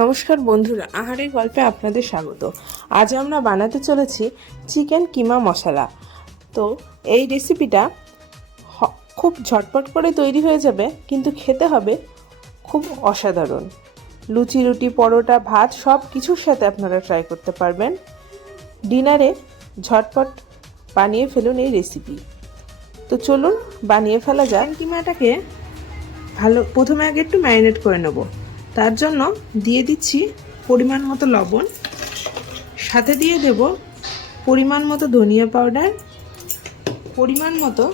নমস্কার বন্ধুরা, আহারের গল্পে আপনাদের স্বাগত। আজ আমরা বানাতে চলেছি চিকেন কিমা মশলা। তো এই রেসিপিটা খুব ঝটপট করে তৈরি হয়ে যাবে, কিন্তু খেতে হবে খুব অসাধারণ। লুচি, রুটি, পরোটা, ভাত সব কিছুর সাথে আপনারা ট্রাই করতে পারবেন। ডিনারে ঝটপট বানিয়ে ফেলুন এই রেসিপি। তো চলুন বানিয়ে ফেলা যাক। কিমাটাকে প্রথমে আগে একটু ম্যারিনেট করে নেব। তার জন্য দিয়ে দিচ্ছি পরিমাণ মতো লবণ, সাথে দিয়ে দেব পরিমাণ মতো ধনিয়া পাউডার, পরিমাণ মতো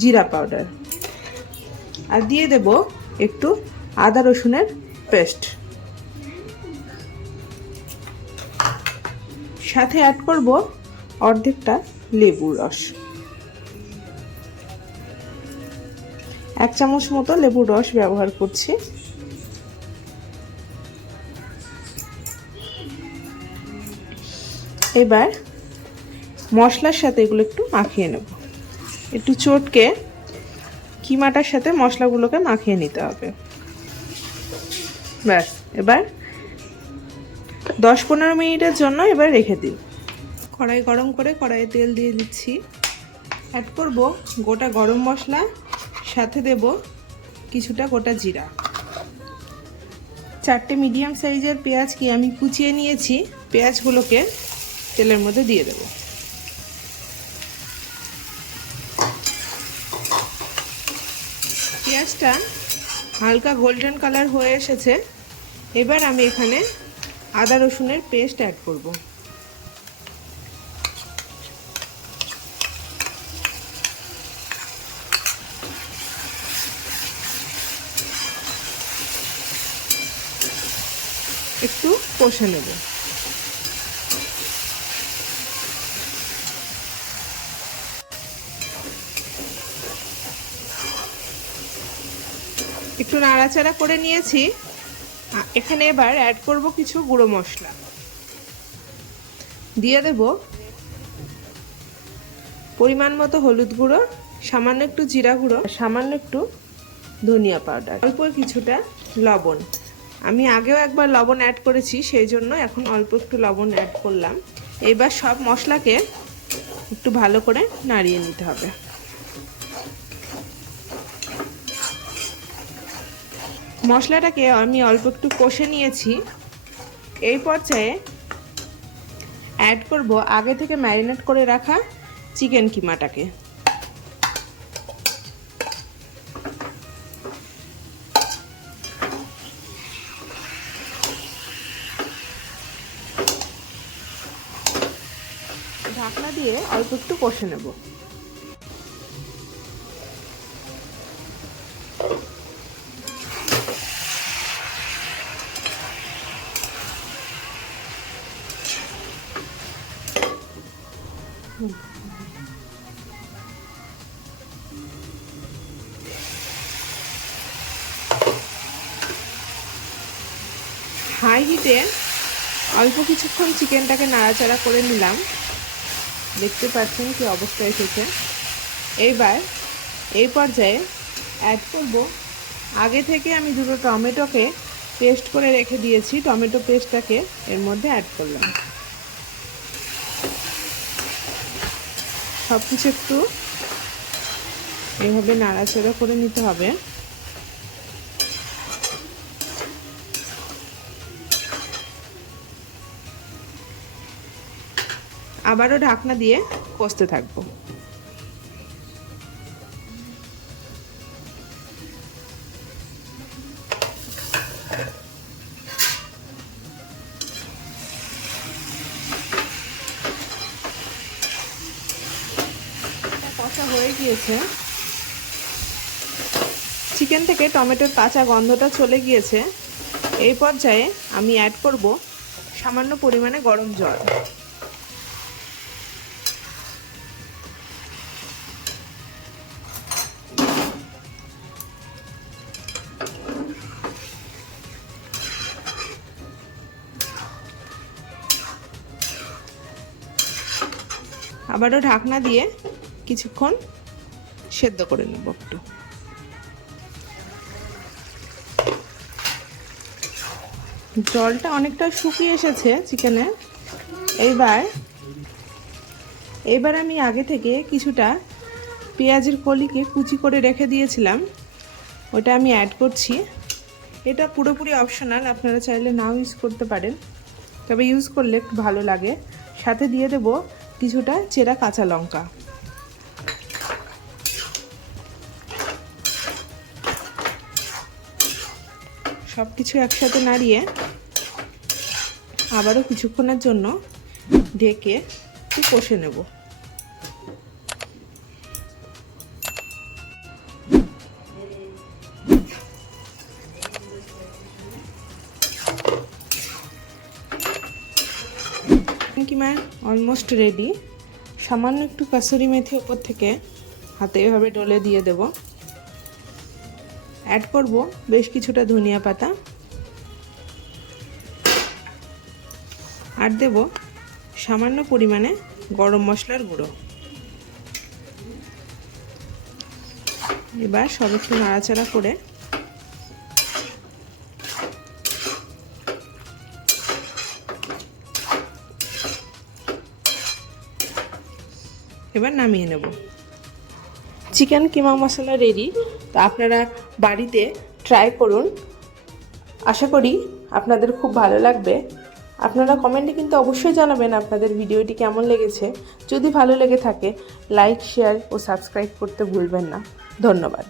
জিরা পাউডার, আর দিয়ে দেব একটু আদা রসুনের পেস্ট। সাথে অ্যাড করব অর্ধেকটা লেবুর রস, 1 চামচ মতো লেবুর রস ব্যবহার করছি। এবার মশলার সাথে এগুলো একটু মাখিয়ে নেব। একটু চটকে কিমাটার সাথে মশলাগুলোকে মাখিয়ে নিতে হবে। ব্যাস, এবার 10-15 মিনিটের জন্য এবার রেখে দিন। কড়াই গরম করে কড়াইয়ে তেল দিয়ে দিচ্ছি। অ্যাড করব গোটা গরম মশলা, সাথে দেব কিছুটা গোটা জিরা। 4টে মিডিয়াম সাইজের পেঁয়াজকে আমি কুচিয়ে নিয়েছি। পেঁয়াজগুলোকে তেলের মধ্যে দিয়ে দেব। পেঁয়াজটা হালকা গোল্ডেন কালার হয়ে এসেছে। এবার আমি এখানে আদা রসুনের পেস্ট অ্যাড করব। একটু কষে নেব। একটু নাড়াচাড়া করে নিয়েছি। এখানে এবার অ্যাড করব কিছু গুঁড়ো মশলা। দিয়ে দেব পরিমাণ মতো হলুদ গুঁড়ো, সামান্য একটু জিরা গুঁড়ো, সামান্য একটু ধনিয়া পাউডার, অল্প কিছুটা লবণ। আমি আগেও একবার লবণ অ্যাড করেছি, সেই জন্য এখন অল্প একটু লবণ অ্যাড করলাম। এবার সব মশলাকে একটু ভালো করে নাড়িয়ে নিতে হবে। মশলাটাকে আমি অল্প একটু কষে নিয়েছি। এই পর্যায়ে অ্যাড করব আগে থেকে ম্যারিনেট করে রাখা চিকেন কিমাটাকে। ঢাকনা দিয়ে অল্প একটু কষে নেব। হাই হিটে অল্প কিছুক্ষণ চিকেনটাকে নাড়াচাড়া করে নিলাম। দেখতে পাচ্ছেন কি অবস্থা এসেছে। এইবার এই পর্যায়ে অ্যাড করব আগে থেকে আমি দুটো টমেটোকে পেস্ট করে রেখে দিয়েছি। টমেটো পেস্টটাকে এর মধ্যে অ্যাড করলাম। সব কিছু একটু এইভাবে নাড়াচাড়া করে নিতে হবে। আবারও ঢাকনা দিয়ে কষতে থাকবো। কষা হয়ে গিয়েছে। চিকেন থেকে টমেটোর কাঁচা গন্ধটা চলে গিয়েছে। এই পর্যায়ে আমি অ্যাড করব সামান্য পরিমাণে গরম জল। আবারও ঢাকনা দিয়ে কিছুক্ষণ সেদ্ধ করে নেব একটু। জলটা অনেকটা শুকিয়ে এসেছে চিকেনে। এবার আমি আগে থেকে কিছুটা পেঁয়াজের কলিকে কুচি করে রেখে দিয়েছিলাম, ওটা আমি অ্যাড করছি। এটা পুরোপুরি অপশনাল, আপনারা চাইলে নাও ইউজ করতে পারেন, তবে ইউজ করলে একটু ভালো লাগে। সাথে দিয়ে দেব কিছুটা চেরা কাঁচা লঙ্কা। সব কিছু একসাথে নাড়িয়ে আবারও কিছুক্ষণের জন্য ঢেকে একটু কষে নেব। কিমা অলমোস্ট রেডি। সামান্য একটু কাসুরি মেথি ওপর থেকে হাতে এভাবে ডলে দিয়ে দেব। অ্যাড করব বেশ কিছুটা ধনিয়া পাতা, আর দেব সামান্য পরিমাণে গরম মশলার গুঁড়ো। এবার সব একটু নাড়াচাড়া করে এবার নামিয়ে নেব। চিকেন কিমা মশলা রেডি। তো আপনারা বাড়িতে ট্রাই করুন, আশা করি আপনাদের খুব ভালো লাগবে। আপনারা কমেন্টে কিন্তু অবশ্যই জানাবেন আপনাদের ভিডিওটি কেমন লেগেছে। যদি ভালো লেগে থাকে লাইক, শেয়ার ও সাবস্ক্রাইব করতে ভুলবেন না। ধন্যবাদ।